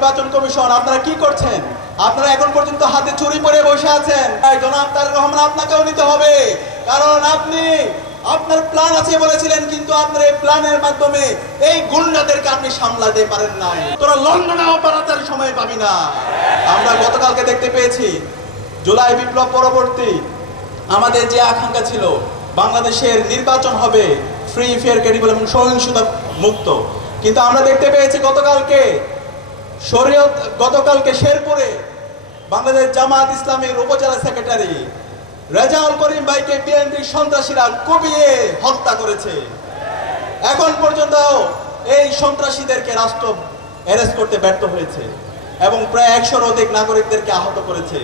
নির্বাচন কমিশন আপনারা কি করছেন? আপনারা এখন পর্যন্ত হাতে চুরি পরে বসে আছেন। জনাব তারেক রহমান আপনাকেও নিতে হবে, কারণ আপনি আপনার প্ল্যান আছে বলেছিলেন, কিন্তু আপনার এই প্ল্যানের মাধ্যমে এই গুন্ডাদেরকে আপনি সামলাতে পারেন নাই। তোরা লন্ডনেও পালাতে সময় পাবি না। আমরা গতকালকে দেখতে পেয়েছি জুলাই বিপ্লব পরবর্তী আমাদের যে আকাঙ্ক্ষা ছিল বাংলাদেশের নির্বাচন হবে ফ্রি ফেয়ার ক্রেডিবল এবং সহিংসতা মুক্ত, কিন্তু আমরা দেখতে পেয়েছি গতকালকে শেরপুরে বাংলাদেশ জামাত ইসলামের উপজেলা সেক্রেটারি রেজাউল করিম ভাইকে বিএনপির সন্ত্রাসীরা কুপিয়ে হত্যা করেছে। এখন পর্যন্ত এই সন্ত্রাসীদেরকে রাষ্ট্র অ্যারেস্ট করতে ব্যর্থ হয়েছে এবং প্রায় 100-র অধিক নাগরিকদেরকে আহত করেছে।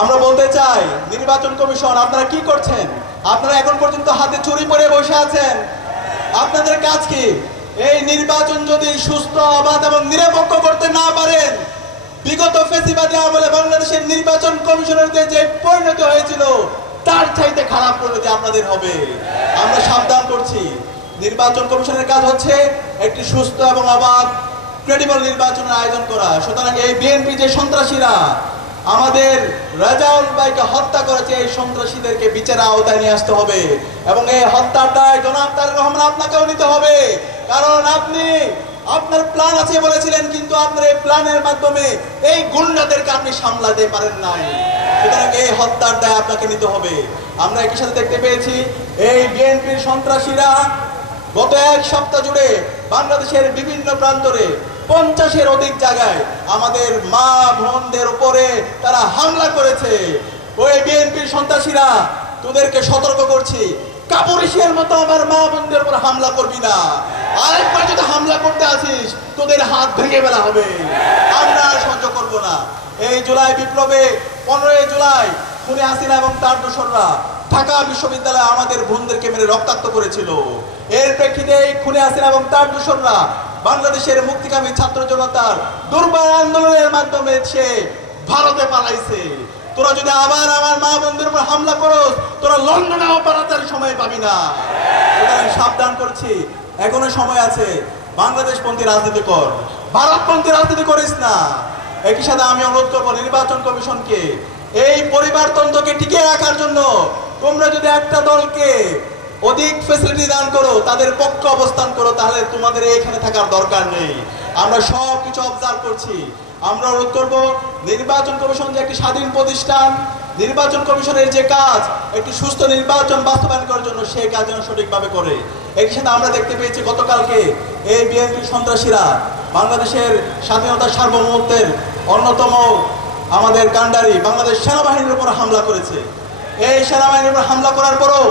আমরা বলতে চাই, নির্বাচন কমিশন আপনারা কি করছেন? আপনারা এখন পর্যন্ত হাতে চুরি পরে বসে আছেন। আপনাদের কাজ কি? এই নির্বাচন যদি সুস্থ, অবাধ এবং নিরপেক্ষ করতে না পারেন, বিগত ফ্যাসিবাদী আমলে বাংলাদেশের নির্বাচন কমিশনের যে পরিণতি হয়েছিল তার চাইতে খারাপ পরিণতি আপনাদের হবে। আমরা সাবধান করছি, নির্বাচন কমিশনের কাজ হচ্ছে একটি সুস্থ এবং অবাধ ক্রেডিবল নির্বাচনের আয়োজন করা। সুতরাং এই বিএনপি যে সন্ত্রাসীরা আমাদের রেজাউল ভাইকে হত্যা করেছে, এই সন্ত্রাসীদেরকে বিচারের আওতায় নিয়ে আসতে হবে এবং এই হত্যাটায় জনাব তারেক রহমান আপনাকেও নিতে হবে, কারণ আপনি আপনার প্ল্যান আছে বলেছিলেন, কিন্তু আপনার এই প্ল্যানের মাধ্যমে এই গুন্ডাদেরকে আপনি সামলাতে পারেন নাই। সুতরাং এই হত্যার দায় আপনাকে নিতে হবে। আমরা একই সাথে দেখতে পেয়েছি এই বিএনপির সন্ত্রাসীরা গত 1 সপ্তাহ জুড়ে বাংলাদেশের বিভিন্ন প্রান্তরে 50-এর অধিক জায়গায় আমাদের মা বোনদের উপরে তারা হামলা করেছে। ওই বিএনপির সন্ত্রাসীরা, তোদেরকে সতর্ক করছি, কাপুরুষের মতো আমার মা বোনদের উপর হামলা করবি না। আরেকবার যদি হামলা করতে আসিস তোদের হাত ভেঙে ফেলা হবে। আমরা আর সহ্য করবো না। এই জুলাই বিপ্লবে 15 জুলাই খুনি হাসিনা এবং তার দোসররা ঢাকা বিশ্ববিদ্যালয়ে আমাদের বোনদেরকে মেরে রক্তাক্ত করেছিল। এর প্রেক্ষিতে এই খুনি হাসিনা এবং তার দোসররা বাংলাদেশের মুক্তিকামী ছাত্র জনতার দুর্বার আন্দোলনের মাধ্যমে সে ভারতে পালাইছে। তোরা যদি আবার আমার মা বোনদের উপর হামলা করস, তোরা লন্ডনেও পালাতে সময় পাবি না। সুতরাং সাবধান করছি, এখনো সময় আছে। বাংলাদেশপন্থী রাজনীতি কর, ভারতপন্থী রাজনীতি করিস না। একই সাথে আমি অনুরোধ করবো নির্বাচন কমিশনকে, এই পরিবারতন্ত্রকে টিকিয়ে রাখার জন্য তোমরা যদি একটা দলকে অধিক ফ্যাসিলিটি দান করো, তাদের পক্ষে অবস্থান করো, তাহলে তোমাদের এখানে থাকার দরকার নেই। আমরা সব কিছু অবজার্ভ করছি। আমরা অনুরোধ করব নির্বাচন কমিশন যে একটি স্বাধীন প্রতিষ্ঠান, নির্বাচন কমিশনের যে কাজ একটি সুস্থ নির্বাচন বাস্তবায়ন করার জন্য, সেই কাজ যেন সঠিকভাবে করে। একই সাথে আমরা দেখতে পেয়েছি গতকালকে এই বিএনপি সন্ত্রাসীরা বাংলাদেশের স্বাধীনতার সার্বভৌমত্বের অন্যতম আমাদের কাণ্ডারি বাংলাদেশ সেনাবাহিনীর উপর হামলা করেছে। এই সেনাবাহিনীর উপর হামলা করার পরও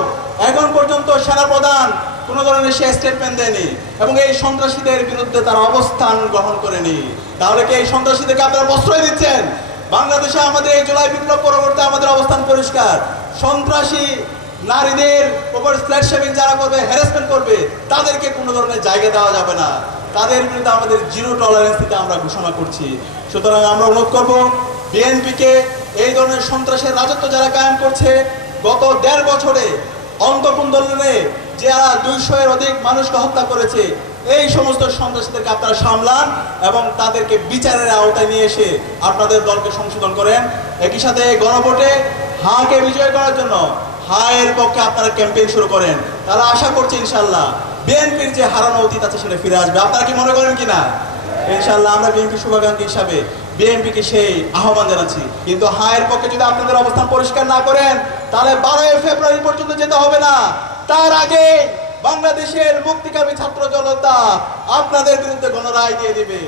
এখন পর্যন্ত সেনাপ্রধান কোনো ধরনের সে স্টেটমেন্ট দেয়নি এবং এই সন্ত্রাসীদের বিরুদ্ধে তারা অবস্থান গ্রহণ করেনি। তাহলে কি এই সন্ত্রাসীদেরকে আপনারা প্রশ্রয় দিচ্ছেন? বাংলাদেশে আমাদের এই জুলাই বিপ্লব পরবর্তী আমাদের অবস্থান পরিষ্কার। সন্ত্রাসী নারীদের উপর ফ্ল্যাট শেমিং যারা করবে, হ্যারাসমেন্ট করবে, তাদেরকে কোনো ধরনের জায়গা দেওয়া যাবে না। তাদের বিরুদ্ধে আমাদের জিরো টলারেন্স দিতে আমরা ঘোষণা করছি। সুতরাং আমরা অনুরোধ করব বিএনপিকে, এই ধরনের সন্ত্রাসের রাজত্ব যারা কায়েম করছে, গত 1.5 বছরে অন্তঃকুণ্ডলে যারা 200-এর অধিক মানুষকে হত্যা করেছে, এই সমস্ত সন্ত্রাসীদেরকে আপনারা সামলান এবং তাদেরকে বিচারের আওতায় নিয়ে এসে আপনাদের দলকে সংশোধন করেন। একই সাথে গণভোটে হাকে বিজয় করার জন্য হায়ের পক্ষে আপনারা ক্যাম্পেইন শুরু করেন। তারা আশা করছে ইনশাল্লাহ বিএনপির যে হারানো অতীত আছে সেটা ফিরে আসবে। আপনারা কি মনে করেন কিনা? ইনশাল্লাহ আমরা বিএনপি শুভাকাঙ্ক্ষী হিসাবে বিএনপিকে সেই আহ্বান জানাচ্ছি। কিন্তু হায়ের পক্ষে যদি আপনাদের অবস্থান পরিষ্কার না করেন, তাহলে 12 ফেব্রুয়ারি পর্যন্ত যেতে হবে না। তার আগে বাংলাদেশের মুক্তিকামী ছাত্র জনতা আপনাদের বিরুদ্ধে গণরায় দিয়ে দিবে।